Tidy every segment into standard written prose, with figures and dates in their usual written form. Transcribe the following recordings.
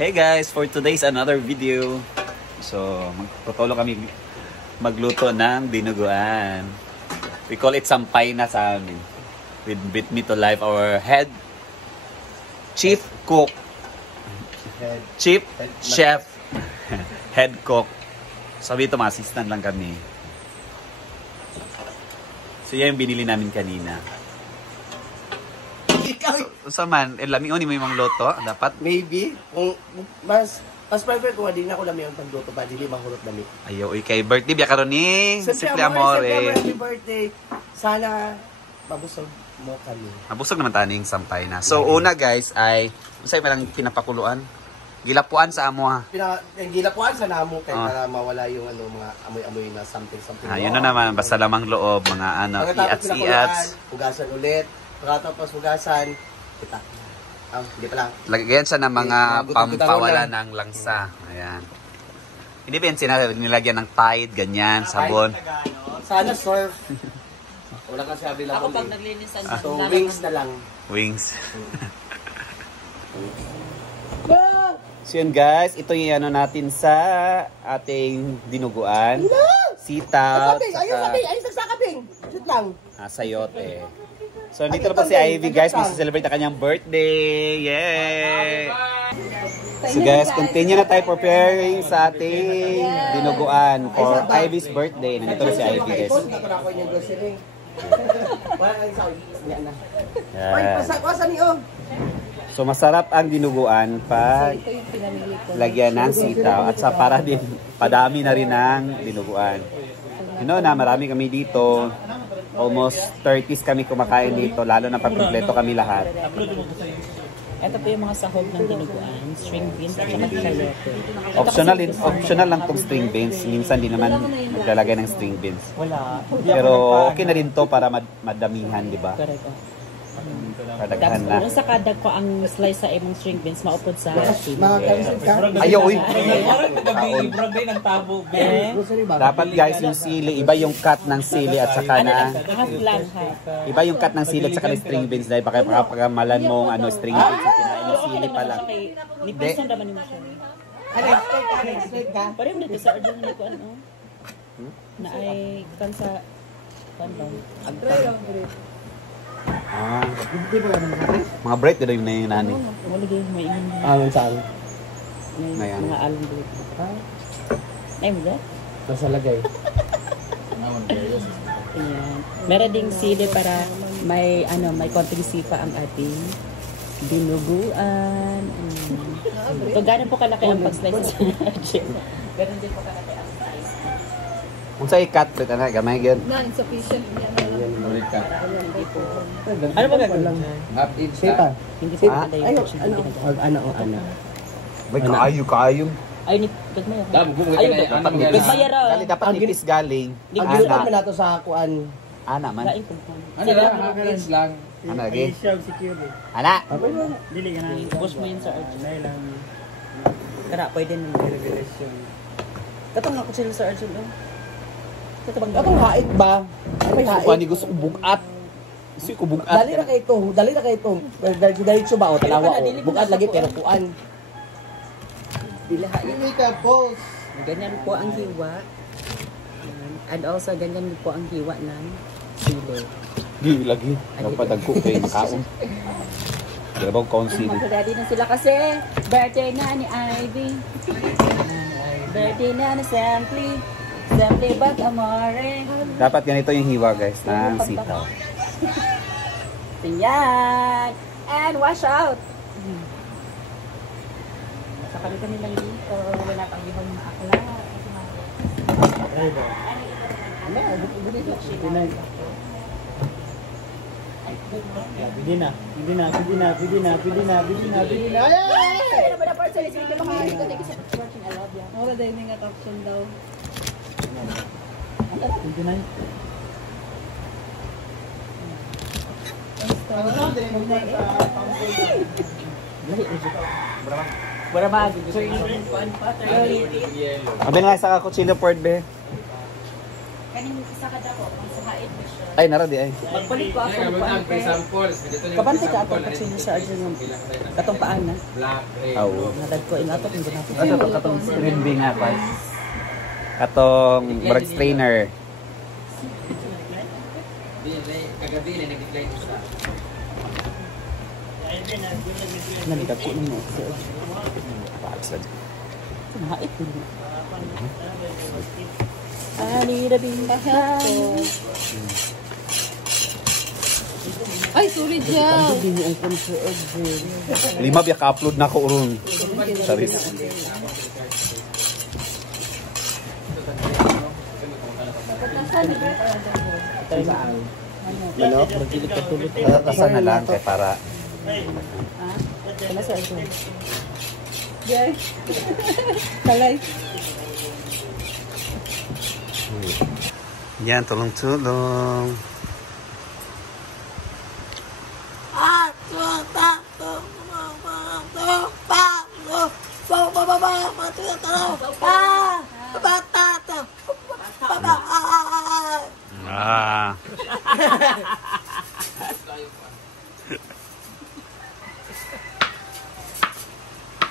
Hey guys, for today's another video. So, magpatuloy kami magluto ng dinuguan. We call it sampay na sa amin. With me to life, our chief cook. Chief chef. Head cook. Sabi ito, mga assistant lang kami. So, yan yung binili namin kanina. So man, lami ni mo yung loto, dapat? Maybe. Kung mas prefer ko, hindi na ako lami ang pagluto pa, hindi mahulot dami. Ayaw, kay birthday, biya karon ni Simple Amore. Happy birthday. Sana mabusog mo kami. Mabusog naman taning sampay na. So, una guys ay, masay malang pinapakuluan. Gilapuan sa amo ha. Gilapuan sa namo kay para mawala yung mga amoy-amoy na something. Yun na naman, basta lamang loob, mga iats-iats. Hugasan ulit. Pagkatapos hugasan, kita. Hindi pala. Lagyan siya ng mga pampawala ng langsa. Ayan. Hindi ba yan nilagyan ng Tide, ganyan, sabon? Sana surf. Wala kasi available. Ako pag naglinisan. So, wings na lang. Wings. So yun guys, ito yung natin sa ating dinuguan. Sitaw. Ayun sa kaping. Shoot lang. Sayote. So, dito na po si Ivy, guys. Mag-celebrate na kanyang birthday. Yay! So, guys, continue na tayo preparing sa ating dinuguan for Ivy's birthday. Nandito na si Ivy, guys. Yeah. So, masarap ang dinuguan pag lagyan ng sitaw. At sa para din, padami na rin ang dinuguan. You know na, marami kami dito. Almost 30s kami kumakain dito, lalo na pag kompleto kami lahat. Ito po yung mga sahog ng dinuguan, string beans at saka sayote. Optional lang tong string beans. Minsan din naman maglalagay ng string beans. Wala. Pero okay na rin to para madamihan, di ba? Correct. Kadaghan na. Sa kadag ko ang slice sa imong string beans, maupod sa Ayaw, uy! Dapat guys, yung sili, iba yung cut ng sili at saka na... half lang, ha? Iba yung cut ng sili at saka ng string beans dahil baka pagkamalan mo string beans at kinain yung sili pa lang. Lipasan naman mo siya. Parang dito sa order na ko ano? Na ay kan sa mga bread na yung nani. May saan? mga alam dito. Ay mo ba? Nasa lagay. Ayan. Meron ding sili para may konting sipa ang ating dinuguan. So, gano'n po kalaki ang pag-slice sa gano'n din po kalaki ang size. Kung sa'yo cut, gamay yun. Non-sufficient. Ano ba gagawin? Half inch pa. Hindi po pala yung May kayo. Ay, gagmay ako. Ayun, dapat nipis galing. Ang ginutan mo nato sa kuan. Ana man. lain po. Ano lang, half inch lang. Ana lagi. Ana. Dili ka na. Push mo yun sa urge. Kaya pwede nang regulation. Katong ako sila sa urge. Katong hait ba? May hait. Kuan gusto ko bugat. Gusto ko bugat. Dali na kay ito. Dali ba o talawa o. Bugat lagi pero kuan. Ini ka boss. Ganyan po ang hiwa. And also ganyan po ang hiwa ng sili. Di lagi. Napadagko kay makaon. Dalawang conceal. Ready na sila kasi birthday na ni Ivy. Birthday na ni Simply. Simply but amore. Dapat ganito yung hiwa guys ng sitaw. Yan. And wash out. Sa kami lang dito. Wala pang ibang maakla. Pwede na. Wala dahil nga caption daw. Pwede na. Barabag. Abi nga sa kutsilyo port be. Kaning isa ka dako, ang sa hait mo siya. Ay, nara di ay. Magpalit ko ako ng paan. Kabante ka ato kasi sa adyo ng katong paan na. Oo. Nadad ko ing ato kung ginapit. Ano to katong streaming nga pa. Katong brag strainer. Nalidad ko ng mga ito. Pagsad. Mahait ko. I need a big help. Ay, sorry dyan. Ang din yung concert. Lima biya ka-upload na ko ron. Saris. Ano? Magilid ka tulog. Kasan na lang kay para Kala sa adyo. Yay. Kalay. yan, tulong-tulong. Ah.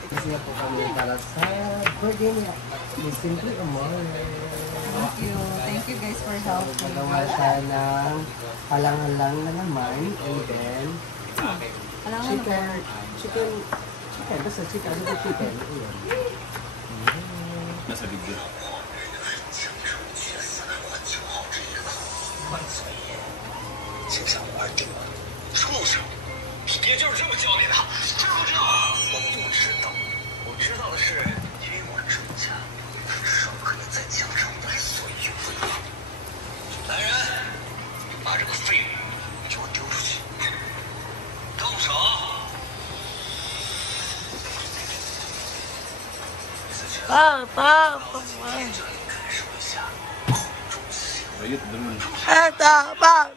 Kasi po kami para sa birthday niya. Simple amor. Thank you guys for helping. Magawa siya ng halang-halang na naman. And then, chicken, basta chicken. Ayan. Nasa video. 就像玩这个畜生，也就是这么教你的，知不知道？我不知道，我知道的是，因为我挣钱少，可以再加上来，所以就废话。来人，把这个废物给我丢出去，动手！爸爸，我这里感受一下空中香。打吧。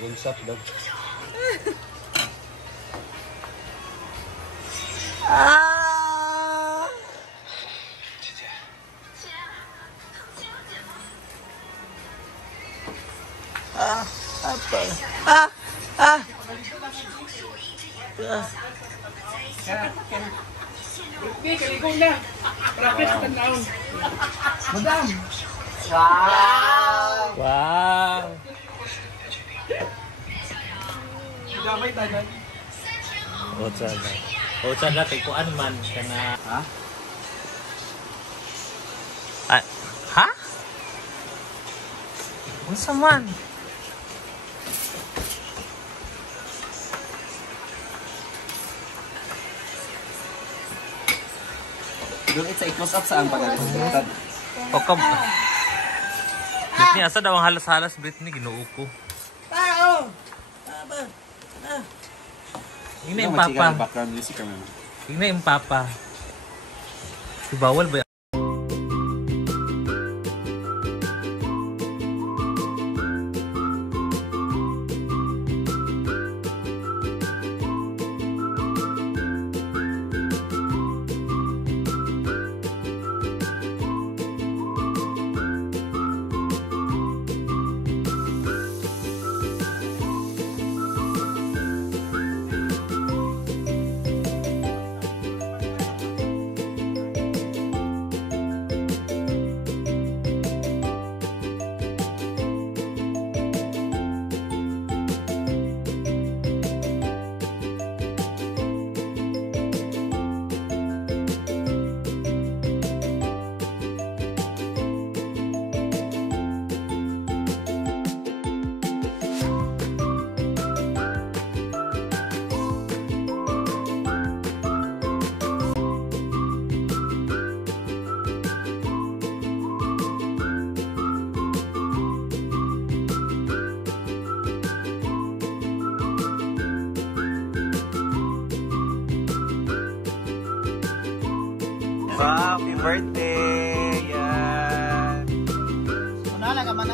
Drone shot daw. Wow. Ocha na kay kuan man kana. Ha? Ah, ha? Unsa man? Doon it's a close up saan pag-alimutan. O kam. Britney, asa daw ang halas-halas Britney ginuo ko. Ina yung papa. Background music kami. Ina yung papa. Bawal ba? Wow, happy birthday! Yan! Una lang ka man